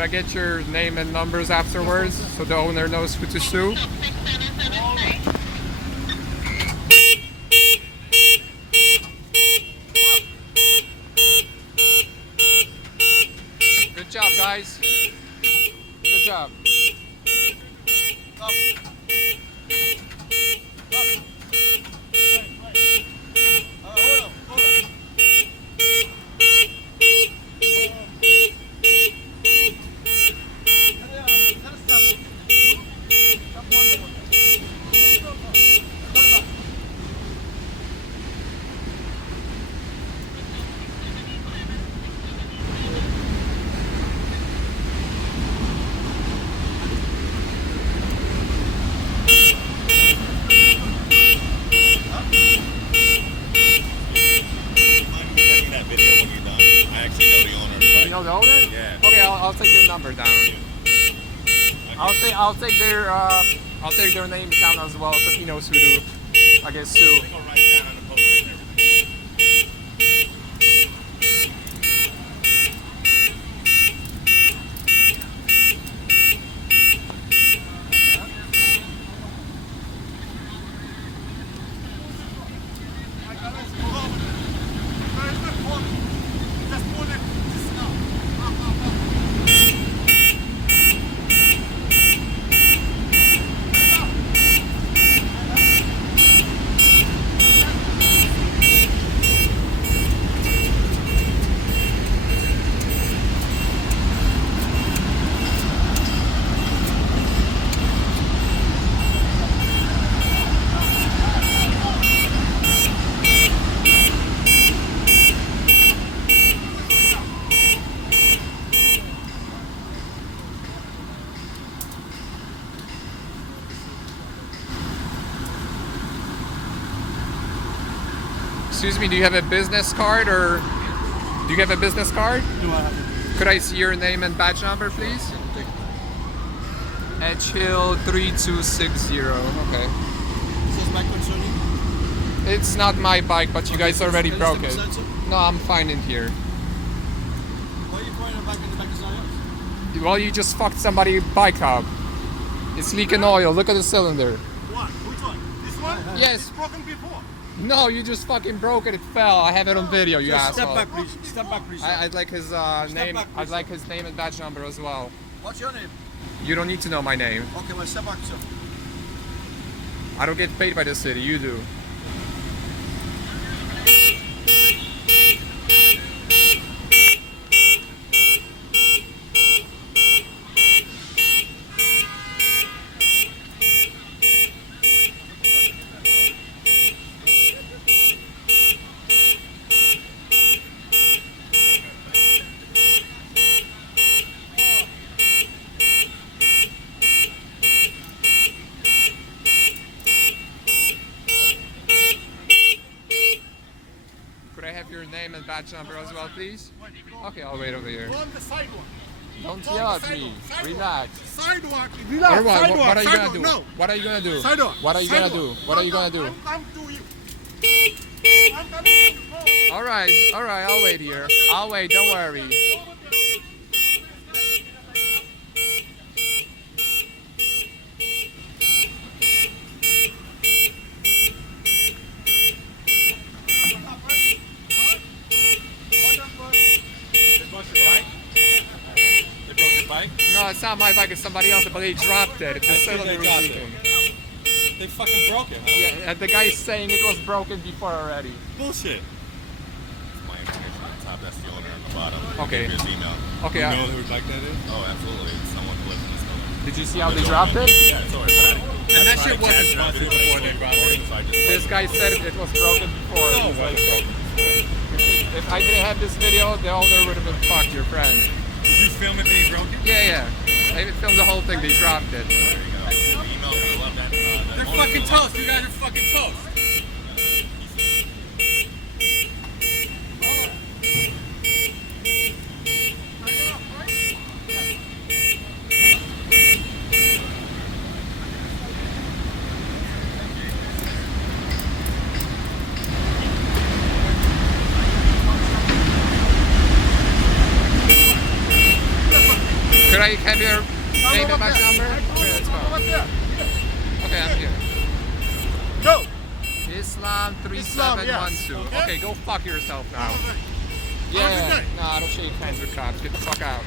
Could I get your name and numbers afterwards so the owner knows who to sue? Good job, guys. Good job. I'll take their number down. I'll take their name down as well, so he knows who to, I guess, sue. Excuse me, do you have a business card or do you have a business card? No, I haven't. Could I see your name and badge number, please? Edgehill 3260. Okay. Is this bike concerning? It's not my bike, but you guys already broke it. Sensor? No, I'm fine in here. Why are you pouring a bike in the back of yours? Well, you just fucked somebody's bike up. It's leaking oil. Look at the cylinder. What? Which one? This one? Yes. It's broken before. No, you just fucking broke it. It fell. I have it on video, you Just asshole. step back, please. Step back, please. I'd like his name. back, I'd like his name and badge number as well. What's your name? You don't need to know my name. Okay, well, step back, sir. I don't get paid by the city. You do. Could I have your name and badge number as well, please? Okay, I'll wait over here. Go on the sidewalk. Don't yell at me. Relax. Sidewalk. Or Relax. what? Sidewalk. What are you sidewalk. gonna do? No. What are you gonna do? Sidewalk. What are you gonna do? What are you gonna do? I'm to you. I'm coming to you. All right, I'll wait here. I'll wait. Don't worry. No, it's not my bike. It's somebody else. But they dropped it. It's the cylinder was leaking. They fucking broke it, huh? Yeah, the guy's saying it was broken before already. Bullshit. My information on the top, that's the owner on the bottom. Okay. Here's email. Okay. You know who like that is? Oh, absolutely. It's someone who lives in this building. Did you see how they dropped it? Yeah, it's alright. And that shit wasn't busted before they brought it. This guy said it was broken before. If I didn't have this video, the owner would have been fucked, your friend. Did you film it being broken? Yeah. I filmed the whole thing. They dropped it. There you go. Email me, love that. They're fucking toast. You guys are fucking toast. have your name and badge number? Okay, let's go. Okay, I'm here. Go! Islam 3712. yes. Okay, go fuck yourself now. Have a Yeah, good day. no, I don't shake hands with cops. Get the fuck out.